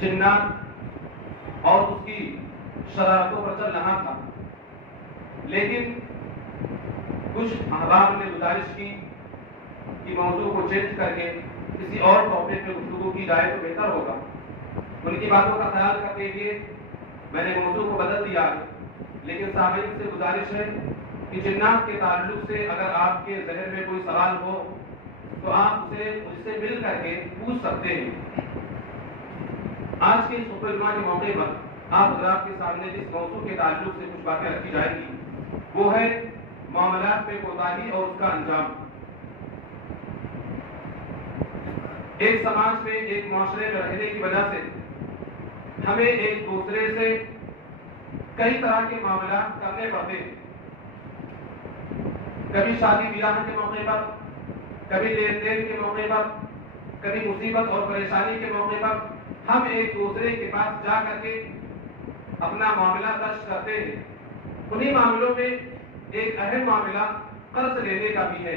جنات اور اس کی شرارتوں پر چل رہا تھا، لیکن کچھ احباب نے گزارش کی کہ موضوع کو چینج کر کے کسی اور ٹاپک پہ گفتگو کی جائے تو بہتر ہوگا۔ ان کی باتوں کا خیال کرتے ہوئے میں نے موضوع کو بدل دیا، لیکن سامعین سے گزارش ہے کہ جنات کے تعلق سے اگر آپ کے ذہن میں کوئی سوال ہو تو آپ اسے مجھ سے مل کر کے پوچھ سکتے ہیں۔ آج کے خطبہ جمعہ کے موقع پر آپ حضرات کے سامنے جس موضوع کے تعلق سے کچھ باتیں رکھی جائیں گی وہ ہے معاملات میں کوتاہی اور اس کا انجام۔ ایک سماج میں، ایک معاشرے میں رہنے کی وجہ سے ہمیں ایک دوسرے سے کئی طرح کے معاملات کرنے پڑتے ہیں، کبھی شادی بیاہ کے موقع پر، کبھی لین دین کے موقع پر، کبھی مصیبت اور پریشانی کے موقع پر ہم ایک دوسرے کے پاس جا کر کے اپنا معاملہ درج کرتے ہیں۔ انہی معاملوں میں ایک اہم معاملہ قرض لینے کا بھی ہے۔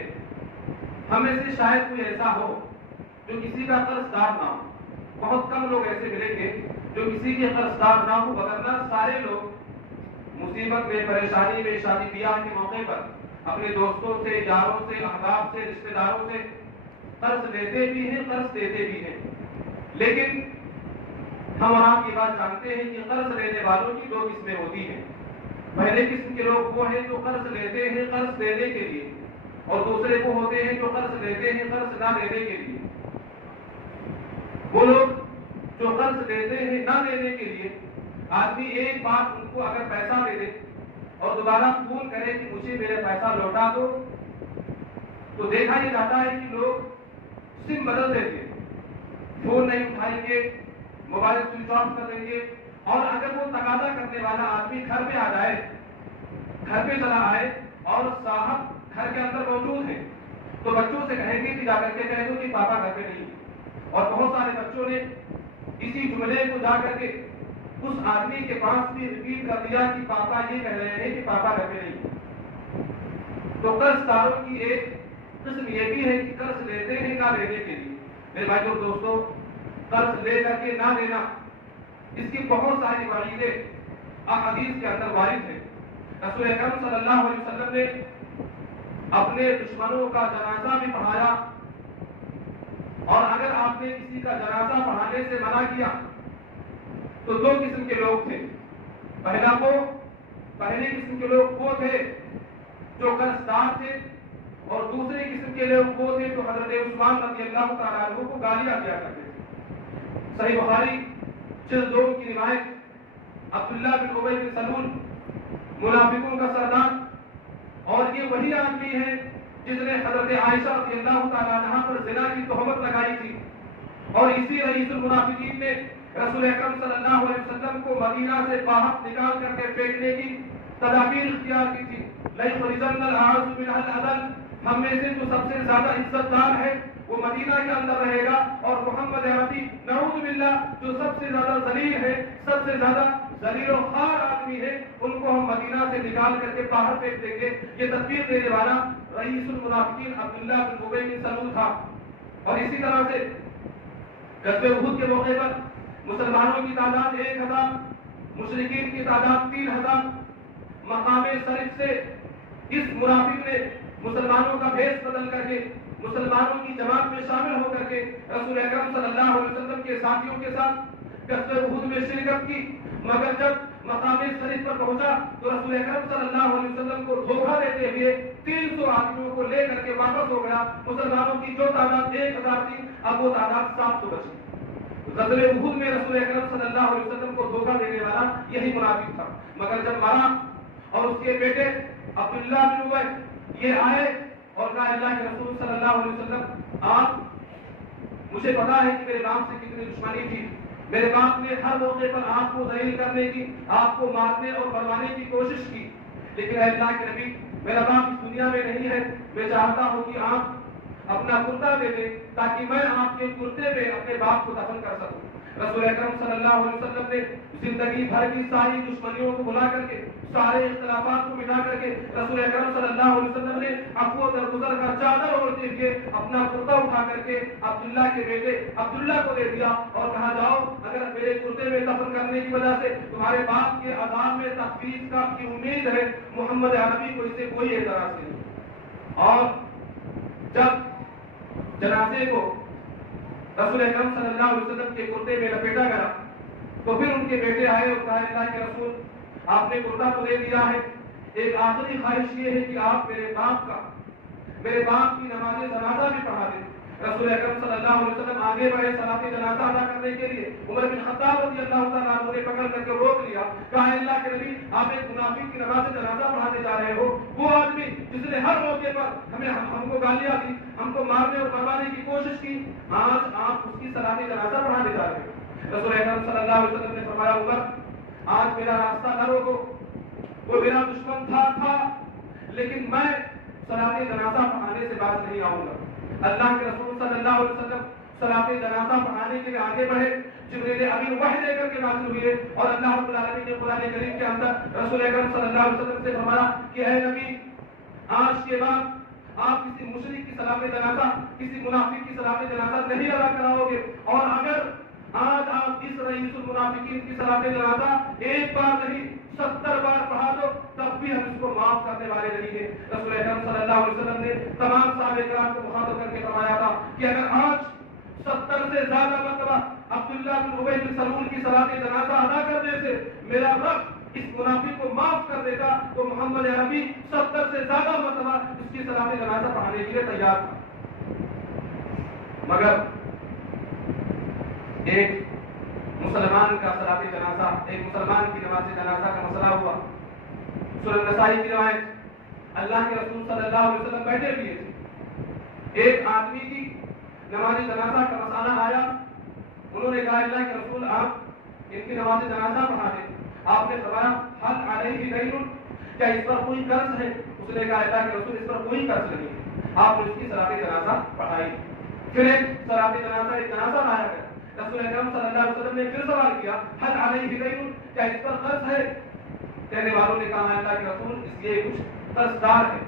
ہم میں سے شاید کوئی ایسا ہو جو کسی کا قرض دار نہ ہو، بہت کم لوگ ایسے ملیں گے جو کسی کے قرض دار نہ ہو، وگرنہ سارے لوگ مصیبت میں، پریشانی میں، شادی بیاہ کے موقع پر اپنے دوستوں سے، یاروں سے، احباب سے، رشتہ داروں سے قرض لیتے بھی ہیں، قرض دیتے بھی ہیں۔ لیکن ہم اور آپ یہ بات جانتے ہیں کہ قرض لینے والوں کی دو قسمیں ہوتی ہیں۔ پہلے قسم کے لوگ وہ ہیں جو قرض لیتے ہیں قرض دینے کے لیے، اور دوسرے وہ ہوتے ہیں جو قرض لیتے ہیں قرض نہ دینے کے لیے۔ وہ لوگ جو قرض لیتے ہیں نہ دینے کے لیے، آدمی ایک بار ان کو اگر پیسہ دے دے اور دوبارہ فون کرے کہ مجھے میرے پیسہ لوٹا دو، تو دیکھا یہ جاتا ہے کہ لوگ سم بدل دیں گے، فون نہیں اٹھائیں گے، موبائل سوئچ آف کر دیں گے، اور اگر وہ تقاضا کرنے والا آدمی گھر پہ آ جائے، گھر پہ چلا آئے اور صاحب گھر کے اندر موجود ہیں، تو بچوں سے کہیں گے کہ جا کر کے کہہ دو کہ پاپا گھر پہ نہیں۔ اور بہت سارے بچوں نے اسی جملے کو جا کر کے اس آدمی کے پاس بھی ریپیٹ کر دیا کہ پاپا یہ کہہ رہے ہیں کہ پاپا گھر پہ نہیں۔ تو قرض داروں کی ایک قسم یہ بھی ہے کہ قرض لیتے ہیں نہ دینے کے لیے۔ میرے بھائیو اور دوستو، قرض لے کر کے نہ دینا، اس کی بہت ساری وعیدیں احادیث کے اندر وارد ہیں۔ رسول اکرم صلی اللہ علیہ وسلم نے اپنے دشمنوں کا جنازہ بھی پڑھایا، اور اگر آپ نے کسی کا جنازہ پڑھانے سے منع کیا تو دو قسم کے لوگ تھے۔ پہلے قسم کے لوگ وہ تھے جو قرض دار تھے، اور دوسرے قسم کے لوگ وہ تھے جو حضرت عثمان رضی اللہ تعالیٰ عنہ کو گالیاں دیا کرتے تھے۔ صحیح بخاری جلد 2 کی روایت، عبداللہ بن ابی بن سلول منافقوں کا سردار، اور یہ وہی آدمی ہے جس نے حضرت عائشہ رضی اللہ تعالیٰ عنہ پر زنا کی تہمت لگائی تھی، اور اسی رئیس المنافقین نے رسول اکرم صلی اللہ علیہ وسلم کو مدینہ سے باہر نکال کر کے پھینکنے کی تدابیر اختیار کی تھی۔ لَيُخْرِجَنَّ الْأَعَزُّ مِنْهَا الْأَذَلَّ، ہم میں سے جو سب سے زیادہ عزت دار ہے وہ مدینہ کے اندر رہے گا، اور محمد عربی نعوذ باللہ جو سب سے زیادہ ذلیل ہے، سب سے زیادہ ذلیل و خوار آدمی ہے، ان کو ہم مدینہ سے نکال کر کے باہر پھینک دیں گے۔ یہ تدبیر دینے والا رئیس المنافقین عبداللہ بن ابی بن سلول تھا۔ اور اسی طرح سے غزوہ احد کے موقع پر مسلمانوں کی تعداد 1000، مشرکین کی تعداد 3000۔ مقام شریف سے اس منافق نے مسلمانوں کا بھیس بدل کر کے مسلمانوں کی جماعت میں شامل ہو کر کے رسول اکرم صلی اللہ علیہ وسلم کے ساتھیوں کے ساتھ غزوہ احد میں شرکت کی، مگر جب مقام شریف پر پہنچا تو رسول اکرم صلی اللہ علیہ وسلم کو دھوکہ دیتے ہوئے 300 آدمیوں کو لے کر کے واپس ہو گیا۔ مسلمانوں کی جو تعداد 1000 تھی، اب وہ تعداد 700 بچی۔ غزوہ احد میں رسول اکرم صلی اللہ علیہ وسلم کو دھوکہ دینے والا یہی منافق تھا، مگر جب مرا اور اس کے بیٹے عبداللہ بن ابی یہ آئے اور کہا اللہ کے رسول صلی اللہ علیہ وسلم، آپ مجھے پتا ہے کہ میرے باپ سے کتنی دشمنی تھی، میرے باپ نے ہر موقع پر آپ کو ذلیل کرنے کی، آپ کو مارنے اور مروانے کی کوشش کی، لیکن اے اللہ کے نبی میرا باپ اس دنیا میں نہیں ہے، میں چاہتا ہوں کہ آپ اپنا کرتا دے دیں تاکہ میں آپ کے کرتے میں اپنے باپ کو دفن کر سکوں۔ رسول اکرم صلی اللہ علیہ وسلم نے زندگی بھر کی ساری دشمنیوں کو بھلا کر کے، سارے اختلافات کو مٹا کر کے رسول اکرم صلی اللہ علیہ وسلم نے عفو و درگزر کا چادر اوڑھتے ہوئے اپنا کرتا اٹھا کر کے عبداللہ کے بیٹے عبداللہ کو دے دیا اور کہا جاؤ اگر میرے کرتے میں دفن کرنے کی وجہ سے تمہارے باپ کے عذاب میں تخفیف کا کی امید ہے، محمد عربی کو اس سے کوئی اعتراض نہیں۔ اور جب جنازے کو رسول اکرم صلی اللہ علیہ وسلم کے کرتے میں لپیٹا گیا تو پھر ان کے بیٹے آئے اور کہا اللہ کے رسول آپ نے کرتا تو دے دیا ہے، ایک آخری خواہش یہ ہے کہ آپ میرے باپ کی نماز جنازہ بھی پڑھا دیں۔ رسول اکرم صلی اللہ علیہ وسلم آگے بڑھے صلاۃ جنازہ ادا کرنے کے لیے، عمر بن خطاب رضی اللہ تعالیٰ عنہ نے پکڑ کر کے روک لیا، کہا اللہ کے نبی آپ ایک منافق کی نماز جنازہ پڑھانے جا رہے ہو، وہ آدمی جس نے ہر موقع پر ہم کو گالیاں دی، ہم کو مارنے اور مروانے کی کوشش کی، آج آپ اس کی صلاۃ جنازہ پڑھانے جا رہے ہیں۔ رسول اکرم صلی اللہ علیہ وسلم نے فرمایا عمر آج میرا راستہ نہ روکو، وہ میرا دشمن تھا لیکن میں صلاۃ جنازہ پڑھانے سے باز نہیں آؤں گا۔ اللہ کے رسول صلی اللہ علیہ وسلم صلاۃ جنازہ پڑھانے کے لیے آگے بڑھے، جبریل امین وحی لے کر کے نازل ہوئے اور اللہ رب العالمین نے قرآن کریم کے اندر رسول اکرم صلی اللہ علیہ وسلم سے فرمایا کہ اے نبی آج کے بعد آپ کسی مشرک کی صلاۃ جنازہ، کسی منافق کی صلاۃ جنازہ نہیں ادا کراؤ گے، اور اگر آج آپ اس رئیس المنافقین کی صلاۃ جنازہ ایک بار نہیں 70 بار پڑھا دو تب بھی ہم اس کو معاف کرنے والے نہیں ہیں۔ رسول اکرم صلی اللہ علیہ وسلم نے تمام صحابہ کرام کو مخاطب کر کے فرمایا تھا کہ اگر آج 70 سے زیادہ مرتبہ عبداللہ بن ابی بن سلول کی صلاۃ جنازہ ادا کرنے سے میرا رب اس منافق کو معاف کر دیتا تو محمد عربی 70 سے زیادہ مرتبہ اس کی صلاۃ جنازہ پڑھانے کے لیے تیار تھا۔ مگر ایک مسلمان کا صلاۃ جنازہ، ایک مسلمان کی نماز جنازہ کا مسئلہ ہوا۔ سنن نسائی کی روایت، اللہ کے رسول صلی اللہ علیہ وسلم بیٹھے ہوئے تھے، ایک آدمی کی نماز جنازہ کا مسئلہ آیا، انہوں نے کہا اللہ کے رسول آپ ان کی نماز جنازہ پڑھا دیں۔ آپ نے فرمایا حل علیہ دین، کیا اس پر کوئی قرض ہے؟ اس نے کہا اللہ کے رسول اس پر کوئی قرض نہیں ہے۔ آپ نے اس کی صلاۃ جنازہ پڑھائی۔ پھر ایک صلاۃ جنازہ، ایک جنازہ لایا گیا، رسول اکرم صلی اللہ علیہ وسلم نے پھر سوال کیا حل علیہ دین، کیا اس پر قرض ہے؟ کہنے والوں نے کہا اللہ کے رسول اس لیے کچھ قرض دار ہے،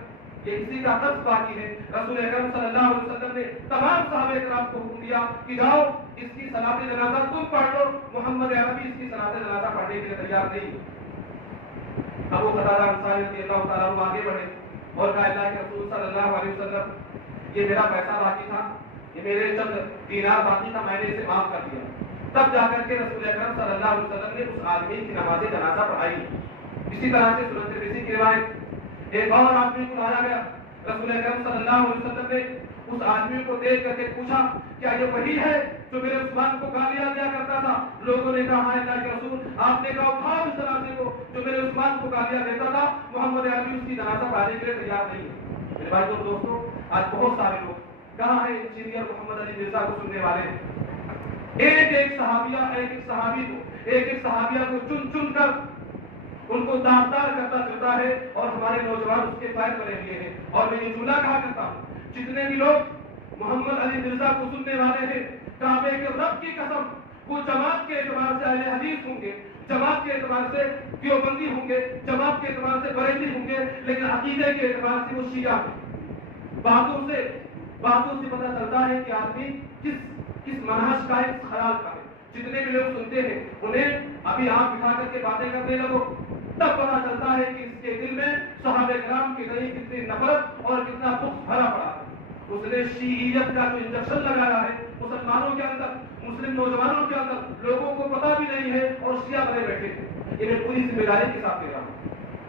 یہ کسی کا قرض باقی ہے۔ رسول اکرم صلی اللہ علیہ وسلم نے تمام صحابہ کرام کو حکم دیا کہ جاؤ اس کی صلاۃ جنازہ تم پڑھ لو، محمد عربی اس کی صلاۃ جنازہ پڑھنے کے لیے تیار نہیں۔ ابو قتادہ انصاری رضی اللہ تعالیٰ عنہ آگے بڑھے اور کہا اللہ کے رسول صلی اللہ علیہ وسلم یہ میرا پیسہ باقی تھا، یہ میرے چند دینار باقی تھا، میں نے اسے معاف کر دیا۔ تب جا کر کے رسول اکرم صلی اللہ علیہ وسلم نے اس آدمی کی نماز جنازہ پڑھائی۔ اسی طرح سے سنن ترمذی کی روایت، ایک اور آدمی کو لایا گیا، رسول اکرم صلی اللہ علیہ وسلم نے اس آدمی کو دیکھ کر کے پوچھا کیا یہ وہی ہے جو میرے عثمان کو گالیاں دیا کرتا تھا؟ لوگوں نے کہا ہاں اللہ کے رسول، آپ نے کہا اٹھاؤ اس جنازے کو جو میرے عثمان کو گالیاں دیتا تھا، محمد عربی اس کی جنازہ پڑھانے کے لیے تیار نہیں ہے۔ میرے بھائی اور دوستوں، آج بہت سارے لوگ کہاں ہے انجینئر محمد علی مرزا کو سننے والے، ایک صحابیہ کو چن کر ان کو داغدار کرتا چلتا ہے اور ہمارے نوجوان اس کے فائد بنے ہوئے ہیں۔ اور میں یہ جملہ کہا کرتا ہوں، جتنے بھی لوگ محمد علی مرزا کو سننے والے ہیں، کعبے کے رب کی قسم وہ جماعت کے اعتبار سے اہل حدیث ہوں گے، جماعت کے اعتبار سے دیوبندی ہوں گے، جماعت کے اعتبار سے بریلوی ہوں گے، لیکن عقیدے کے اعتبار سے وہ شیعہ ہیں۔ باتوں سے پتہ چلتا ہے کہ آدمی کس منہج کا ہے، کس خیال کا ہے۔ جتنے بھی لوگ سنتے ہیں انہیں ابھی آپ بٹھا کر کے باتیں کرنے لگو، تب پتہ چلتا ہے کہ اس کے دل میں صحابہ کرام کی نئی کتنی نفرت اور کتنا بغض بھرا پڑا ہے۔ اس نے شیعیت کا جو انجیکشن لگایا ہے مسلمانوں کے اندر، مسلم نوجوانوں کے اندر، لوگوں کو پتہ بھی نہیں ہے اور شیعہ بنے بیٹھے ہیں۔ یہ میں پوری ذمہ داری کے ساتھ کہہ رہا ہوں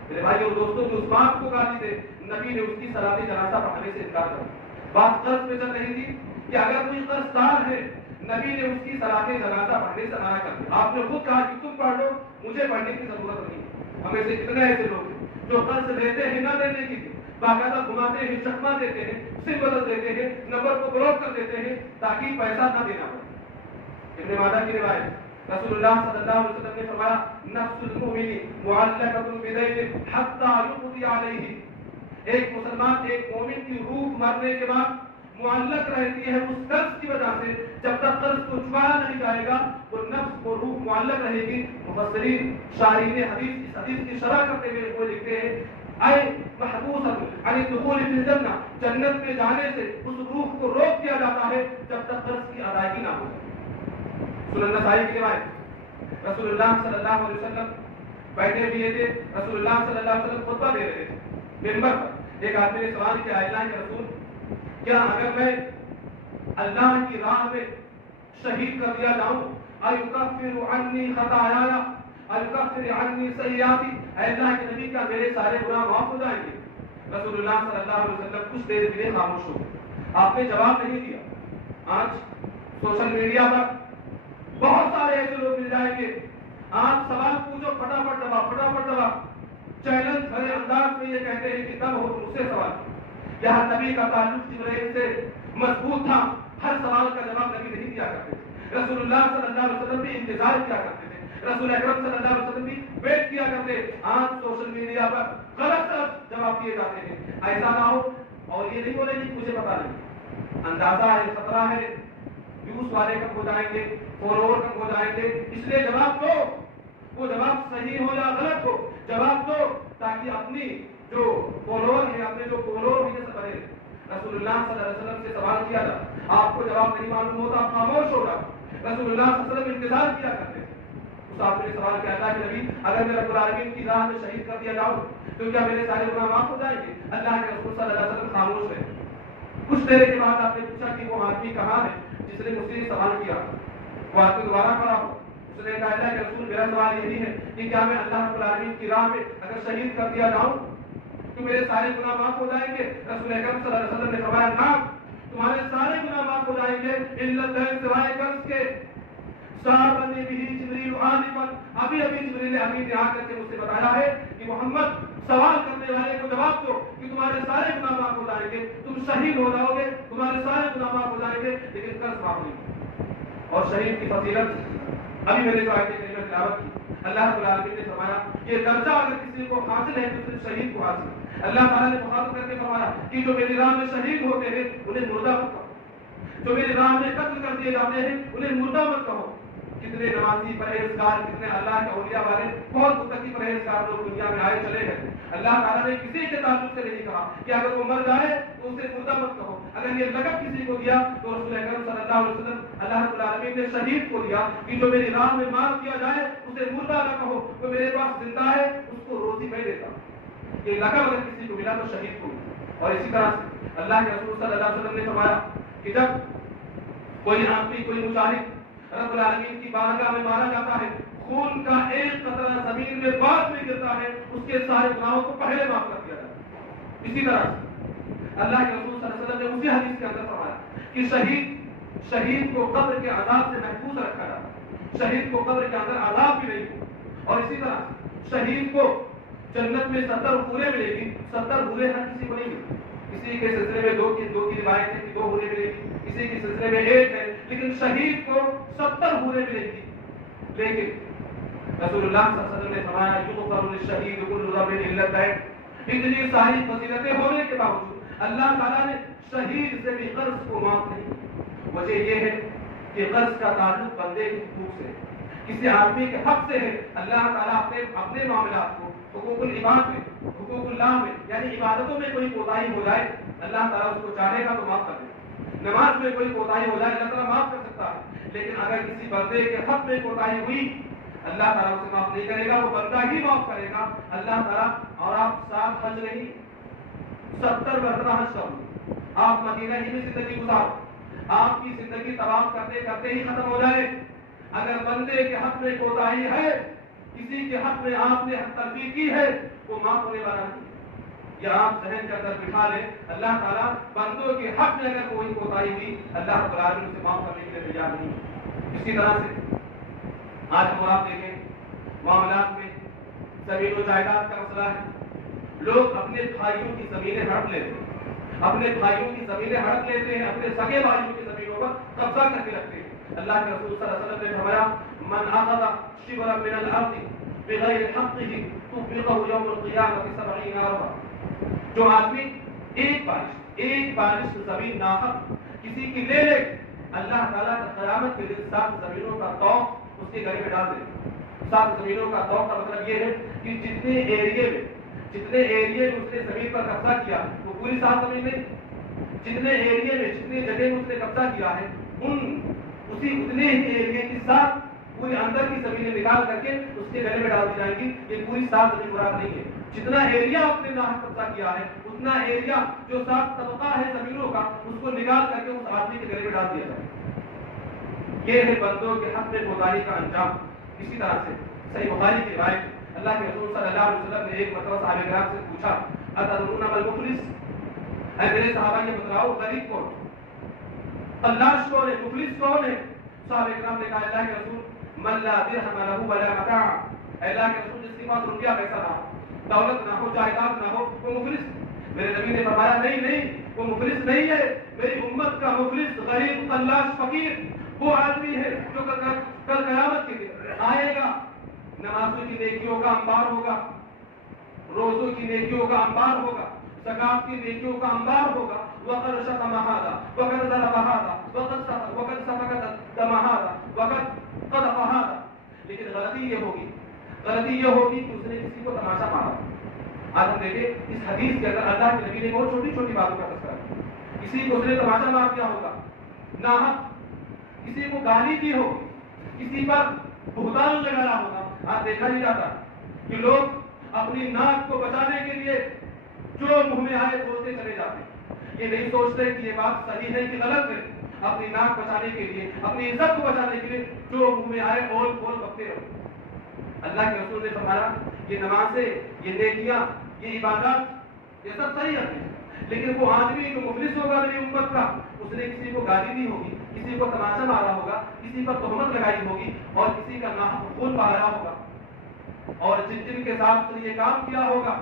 میرے بھائی اور دوستوں، جو اس بات کو گالی دے، نبی نے اس کی صلاۃ جنازہ پڑھانے سے انکار کر دیا۔ بات قرض پہ چل رہی تھی کہ اگر کوئی قرض دار ہے، نبی نے اس کی صلاۃ جنازہ پڑھنے سے منع کر دیا۔ آپ نے خود کہا کہ تم پڑھ لو، مجھے پڑھنے کی ضرورت نہیں۔ ہمیں سے کتنے ایسے لوگ ہیں جو قرض لیتے ہیں نہ دینے کی، باقاعدہ گھماتے ہیں، چکما دیتے ہیں، سم بدل دیتے ہیں، نمبر کو بلاک کر دیتے ہیں تاکہ پیسہ نہ دینا پڑے۔ ابن ماجہ کی روایت، رسول اللہ صلی اللہ علیہ وسلم نے فرمایا نفس المؤمن معلقۃ بدین حتی یقضی علیہ، ایک مسلمان، ایک مومن کی روح مرنے کے بعد معلق رہتی ہے اس قرض کی وجہ سے، جب تک قرض کو چکایا نہیں جائے گا وہ نفس و روح معلق رہے گی۔ مفسرین شارحین حدیث اس حدیث کی شرح کرتے ہوئے وہ لکھتے ہیں اے محبوسۃ عن الدخول فی الجنہ، جنت میں جانے سے اس روح کو روک دیا جاتا ہے جب تک قرض کی ادائیگی نہ ہو جائے۔ سنن نسائی کی روایت, رسول اللہ صلی اللہ علیہ وسلم بیٹھے ہوئے تھے, رسول اللہ صلی اللہ علیہ وسلم خطبہ دے رہے تھے منبر پر. ایک آدمی نے سوال کیا, اللہ کے رسول, کیا اگر میں اللہ کی راہ میں شہید کر دیا جاؤں, ایکفر عنی خطایا ایکفر عنی سیئاتی, اے اللہ کے نبی کیا میرے سارے گناہ معاف ہو جائیں گے؟ رسول اللہ صلی اللہ علیہ وسلم کچھ دیر کے لیے خاموش ہو گئے, آپ نے جواب نہیں دیا. آج سوشل میڈیا پر بہت سارے ایسے لوگ مل جائیں گے, آپ سوال پوچھو فٹافٹ جواب, چیلنج بھرے انداز میں یہ کہتے ہیں کہ تب ہو مجھ سے سوال. یہاں نبی کا تعلق جبرائیل سے مضبوط تھا, ہر سوال کا جواب نبی نہیں دیا کرتے تھے. رسول اللہ صلی اللہ علیہ وسلم بھی انتظار کیا کرتے تھے, رسول اکرم صلی اللہ علیہ وسلم بھی ویٹ کیا کرتے. آج سوشل میڈیا پر غلط جواب دیے جاتے ہیں. ایسا نہ ہو, اور یہ نہیں بولے کہ مجھے پتا نہیں, اندازہ ہے, خطرہ ہے, ویوز والے کم ہو جائیں گے, فالوور کم ہو جائیں گے, اس لیے جواب دو. وہ جواب صحیح ہو یا غلط ہو, جواب دو تاکہ اپنی جو فالوور ہے, اپنے جو فالوور ہیں, یہ سب بنے. رسول اللہ صلی اللہ علیہ وسلم سے سوال کیا تھا, آپ کو جواب نہیں معلوم ہوتا آپ خاموش ہو رہا. رسول اللہ صلی اللہ علیہ وسلم انتظار کیا کرتے تھے. اس آپ نے سوال کیا, اللہ کے نبی اگر میں رب العالمین کی راہ میں شہید کر دیا جاؤں تو کیا میرے سارے گناہ معاف ہو جائیں گے؟ اللہ کے رسول صلی اللہ علیہ وسلم خاموش رہے. کچھ دیر کے بعد آپ نے پوچھا کہ وہ آدمی کہاں ہے جس نے مجھ سے سوال کیا. وہ آدمی دوبارہ کھڑا ہو, اس نے کہا, اللہ کے رسول میرا سوال یہی ہے کہ کیا میں اللہ رب العالمین کی راہ میں اگر شہید کر دیا جاؤں تو میرے سارے گناہ معاف ہو جائیں گے؟ رسول اکرم صلی اللہ علیہ وسلم نے فرمایا, نعم, تمہارے سارے گناہ معاف ہو جائیں گے الا الدین, سوائے قرض کے. صحابنی بھی جبریل آنفا, ابھی جبریل امین نے آ کر کے مجھ سے بتایا ہے کہ محمد سوال کرنے والے کو جواب دو کہ تمہارے سارے گناہ معاف ہو جائیں گے, تم شہید ہو جاؤ گے, تمہارے سارے گناہ معاف ہو جائیں گے, لیکن قرض معاف نہیں. اور شہید کی فضیلت ابھی میں نے جو آیت کریمہ تلاوت کی, اللہ رب العالمین نے فرمایا یہ درجہ اگر کسی کو حاصل ہے تو صرف شہید کو حاصل ہے. اللہ تعالیٰ نے مخاطب کر کے فرمایا کہ جو میری راہ میں شہید ہوتے ہیں انہیں مردہ مت کہو, جو میری راہ میں قتل کر دیے جاتے ہیں انہیں مردہ مت کہو. کتنے نمازی پرہیزگار, کتنے اللہ کے اولیاء والے, بہت متقی پرہیزگار لوگ دنیا میں آئے چلے ہیں. اللہ تعالیٰ نے کسی کے تعلق سے نہیں کہا کہ اگر وہ مر جائے تو اسے مردہ مت کہو. اگر یہ لقب کسی کو دیا تو رسول اکرم صلی اللہ علیہ وسلم اللہ رب العالمین نے شہید کو دیا کہ جو میری راہ میں مار دیا جائے اسے مردہ نہ کہو, وہ میرے پاس زندہ ہے, اس کو روزی میں دیتا. یہ لقب اگر کسی کو ملا تو شہید کو. اور اسی طرح سے اللہ کے رسول صلی اللہ علیہ وسلم نے فرمایا کہ جب کوئی آدمی, کوئی مجاہد رب العالمین کی بارگاہ میں مارا جاتا ہے, خون کا ایک قطرہ زمین میں بعد میں گرتا ہے, اس کے سارے گناہوں کو پہلے معاف کر دیا جاتا ہے. اسی طرح اللہ کے رسول صلی اللہ علیہ وسلم نے اسی حدیث کے اندر فرمایا کہ شہید کو قبر کے عذاب سے محفوظ رکھا جاتا ہے, شہید کو قبر کے اندر عذاب بھی نہیں ہو. اور اسی طرح شہید کو جنت میں 70 حوریں ملے گی. 70 حوریں ہر کسی کو نہیں ملتی. کسی کے سلسلے میں دو کی روایت ہے کہ 2 حوریں ملے گی, کسی کے سلسلے میں 1 ہے, لیکن شہید کو 70 حوریں ملے گی. لیکن رسول اللہ صلی اللہ علیہ وسلم نے فرمایا یغفر للشہید کل ذنب الا الدین. اتنی ساری فضیلتیں ہونے کے باوجود اللہ تعالیٰ نے شہید سے بھی قرض کو معاف نہیں کیا. وجہ یہ ہے کہ قرض کا تعلق بندے کے حقوق سے, کسی آدمی کے حق سے ہے. اللہ تعالیٰ اپنے معاملات کو حقوق العباد میں, حقوق اللہ میں, یعنی عبادتوں میں کوئی کوتاہی ہو جائے اللہ تعالیٰ اس کو چاہے گا تو معاف کر دے. نماز میں کوئی کوتاہی ہو جائے اللہ تعالیٰ معاف کر سکتا ہے, لیکن اگر کسی بندے کے حق میں کوتاہی ہوئی اللہ تعالیٰ اسے معاف نہیں کرے گا, وہ بندہ ہی معاف کرے گا اللہ تعالیٰ. اور آپ 7 حج نہیں 70 مرتبہ حج کرو, آپ مدینہ ہی میں زندگی گزارو, آپ کی زندگی طواف کرتے کرتے ہی ختم ہو جائے. اگر بندے کے حق میں کوتاہی ہے, کسی کے حق میں آپ نے حق تلفی کی ہے, وہ معاف ہونے والا نہیں. یا آپ ذہن کے اندر بٹھا لیں اللہ تعالیٰ بندوں کے حق میں اگر کوئی کوتاہی ہوئی اللہ رب العالمین اسے معاف کرنے کے لیے تیار نہیں. اسی طرح سے آج ہم آپ دیکھیں معاملات میں زمین و جائیداد کا مسئلہ ہے. لوگ اپنے بھائیوں کی زمینیں ہڑپ لیتے ہیں, اپنے بھائیوں کی زمینیں ہڑپ لیتے ہیں, اپنے سگے بھائیوں کی زمینوں پر قبضہ کر کے رکھتے ہیں. اللہ کے رسول صلی اللہ علیہ وسلم نے فرمایا من اخذ شبرا من الارض بغیر حقه طبقه يوم القيامه 70 عرضا. جو آدمی ایک بارش زمین ناحق کسی کی لے لے, اللہ تعالیٰ کا قیامت کے دن 7 زمینوں کا توق اس کے گھر میں ڈال دے. 7 زمینوں کا توق کا مطلب یہ ہے کہ جتنے ایریے میں اس نے زمین پر قبضہ کیا وہ پوری 7 زمین نہیں, جتنے ایریے میں جتنی جگہ میں اس نے قبضہ کیا ہے اس اتنے ہی ایریے کے ساتھ پورے اندر کی زمینیں نکال کر کے اس کے گلے میں ڈال دی جائیں گی. یہ پوری 7 زمین مراد نہیں ہے. جتنا ایریا آپ نے ناحق قبضہ کیا ہے اتنا ایریا جو 7 طبقہ ہے زمینوں کا اس کو نکال کر کے اس آدمی کے گلے میں ڈال دیا جائے. یہ ہے بندوں کے حق میں کوتاہی کا انجام. اسی طرح سے صحیح بخاری کی روایت اللہ کے رسول صلی اللہ علیہ وسلم نے ایک مرتبہ صحابہ کرام سے پوچھا اتدرون ما المفلس، اے میرے صحابہ یہ بتلاؤ غریب کون، فلاس کون ہے، مفلس کون ہے؟ صحابہ کرام نے کہا اللہ کے رسول من لا درہم له ولا متاع، اے اللہ کے رسول جس کے پاس روپیہ پیسہ نہ ہو، دولت نہ ہو، جائیداد نہ ہو، وہ مفلس. میرے نبی نے فرمایا نہیں وہ مفلس نہیں ہے. میری امت کا مفلس غریب فلاس فقیر وہ آدمی ہے جو کل قیامت کے دن آئے گا، نمازوں کی نیکیوں کا انبار ہوگا، روزوں کی نیکیوں کا انبار ہوگا، زکات کی نیکیوں کا انبار ہوگا. وقد شتم هذا وقد ضرب هذا وقد سفك دم هذا وقد قذف هذا. لیکن غلطی یہ ہوگی کہ اس نے کسی کو تماشا مارا. آج ہم دیکھیں اس حدیث کے اندر اللہ کے نبی نے بہت چھوٹی چھوٹی باتوں کا تذکرہ کیا. کسی کو اس نے تماشا مار دیا ہوگا، ناحق کسی کو گالی دی ہوگی، کسی پر بہتان لگایا ہوگا. آج دیکھا نہیں جاتا کہ لوگ اپنی ناک کو بچانے کے لیے جو منہ میں آئے بولتے چلے جاتے ہیں. یہ نہیں سوچتے کہ یہ بات صحیح ہے کہ غلط ہے. اپنی ناک بچانے کے لیے، اپنی عزت کو بچانے کے لیے جو منہ میں آئے بول بکتے رہو. اللہ کے رسول نے فرمایا یہ نمازیں، یہ نیکیاں، یہ عبادات، یہ سب صحیح ہے. لیکن وہ آدمی جو مفلس ہوگا میری امت کا، اس نے کسی کو گالی دی ہوگی، کسی کو تماشا مارا ہوگا، کسی پر تہمت لگائی ہوگی اور کسی کا ناحق خون بہایا ہوگا. اور جن کے ساتھ اس نے یہ کام کیا ہوگا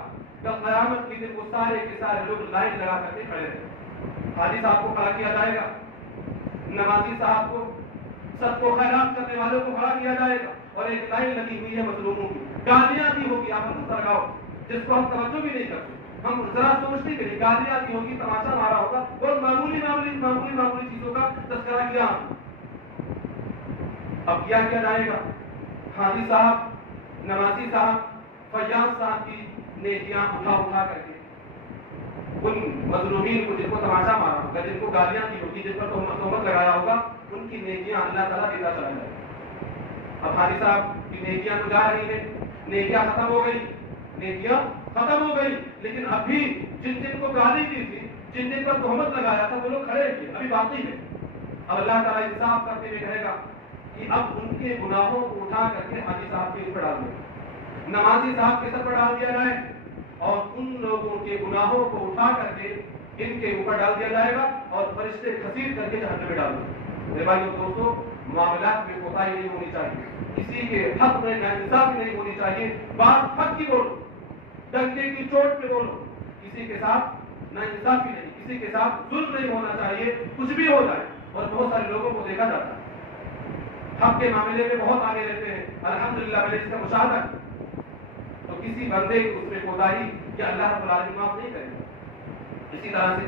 کل قیامت کے دن وہ سارے کے سارے لوگ لائن لگا کر کے کھڑے رہے. حاجی صاحب کو کھڑا کیا جائے گا، نمازی صاحب کو، سب کو خیرات کرنے والوں کو کھڑا کیا جائے گا اور ایک لائن لگی ہوئی ہے مظلوموں کی. گالیاں دی ہوگی، آپ اندازہ لگاؤ، جس کو ہم توجہ بھی نہیں کرتے. ہم ذرا سوچتے کہ گالیاں دی ہوگی، تماشا مارا ہوگا اور معمولی چیزوں کا تذکرہ کیا. اب کیا جائے گا؟ حاجی صاحب، نمازی صاحب، فیاض صاحب کی نیکیاں اٹھا کر کے ان مظلومین کو، جن کو تماشا مارا ہوگا، جن کو گالیاں دی ہوگی، جن پر تہمت لگایا ہوگا، ان کی نیکیاں اللہ تعالیٰ دیتا چلا جائے. اب حاجی صاحب کی نیکیاں تو جا رہی ہیں، نیکیاں ختم ہو گئی، لیکن اب بھی جن کو گالی دی تھی، جن پر تہمت لگایا تھا، وہ لوگ کھڑے ہیں، ابھی باقی ہے. اب اللہ تعالیٰ انصاف کرتے ہوئے کہے گا کہ اب ان کے گناہوں کو اٹھا کر کے حاجی صاحب کے اوپر ڈال دیا، نمازی صاحب کے سر پر ڈال دیا جائے اور ان لوگوں کے گناہوں کو اٹھا کر کے ان کے اوپر ڈال دیا جائے گا اور فرشتے گھسیٹ کر کے جہنم میں ڈال دیں. میرے بھائیو دوستو، معاملات میں کوتاہی نہیں ہونی چاہیے، کسی کے حق میں ناانصافی نہیں ہونی چاہیے. بات حق کی بولو، ڈنڈے کی چوٹ پہ بولو. کسی کے ساتھ ناانصافی نہیں، کسی کے ساتھ ظلم نہیں ہونا چاہیے. کچھ بھی ہو جائے، اور بہت سارے لوگوں کو دیکھا جاتا ہے حق کے معاملے میں بہت آگے رہتے ہیں، الحمدللہ میں نے اس کا مشاہدہ. تو کسی بندے کو اس میں کوتاہی کہ اللہ رب العالمین معاف نہیں کرے. اسی طرح سے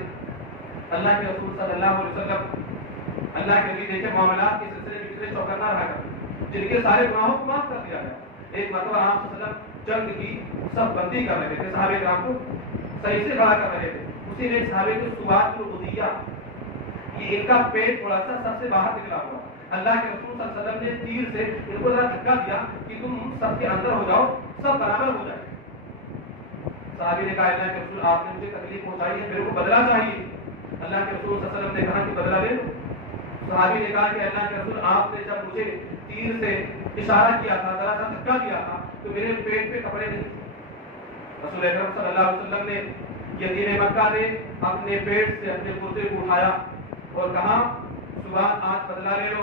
اللہ کے رسول صلی اللہ علیہ وسلم، اللہ کے نبی دیکھے معاملات کے سلسلے میں کتنے چوکنا رہا کرتے، جن کے سارے گناہوں کو معاف کر دیا گیا. ایک مرتبہ آپ صلی اللہ علیہ وسلم جنگ کی سب بندی کر رہے تھے، صحابہ کرام کو صحیح سے کھڑا کر رہے تھے. اسی نے صحابہ کو سواد کو دیا کہ ان کا پیٹ تھوڑا سا سب سے باہر نکلا ہوا. اللہ کے رسول صلی اللہ علیہ وسلم نے تیر سے ان کو ذرا دھکا دیا کہ تم سب کے اندر ہو جاؤ، سب برابر ہو جائے. صحابی نے کہا اللہ کے رسول آپ نے مجھے تکلیف پہنچائی ہے، میرے کو بدلہ چاہیے. اللہ کے رسول صلی اللہ علیہ وسلم نے کہا کہ بدلہ لے لو. صحابی نے کہا کہ اللہ کے رسول آپ نے جب مجھے تیر سے اشارہ کیا تھا، ذرا سا دھکا دیا تھا، تو میرے پیٹ پہ کپڑے نہیں. رسول اکرم صلی اللہ علیہ وسلم نے یتیم مکہ نے اپنے پیٹ سے اپنے کرتے کو اٹھایا اور کہا صبح آج بدلہ لے لو.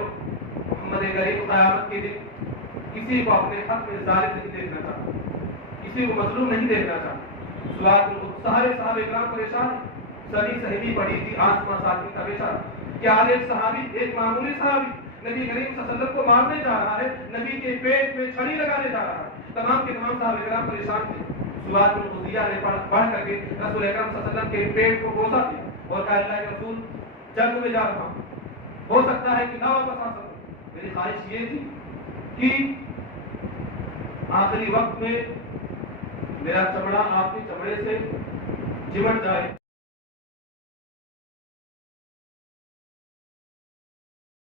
محمد کریم قیامت کے دن کسی کو اپنے حق میں ظالم نہیں دیکھنا چاہتا، کسی کو مظلوم نہیں دیکھنا چاہتا. سارے صحابہ کرام پریشان، سبھی صحیح پڑی تھی آسمان ساتھی کا بیچارہ کہ آج ایک صحابی، ایک معمولی صحابی نبی کریم صلی اللہ علیہ وسلم کو مارنے جا رہا ہے، نبی کے پیٹ میں چھڑی لگانے جا رہا ہے. تمام کے تمام صحابہ کرام پریشان تھے. سواد بن خزیہ نے پڑھ کر کے رسول اکرم صلی اللہ علیہ وسلم کے پیٹ کو بوسا دیا اور کہا اللہ کے رسول جنگ میں جا رہا ہوں، ہو سکتا ہے کہ نہ واپس آ سکوں. میری خواہش یہ تھی کہ آخری وقت میں میرا چمڑا آپ کے چمڑے سے چمٹ جائے.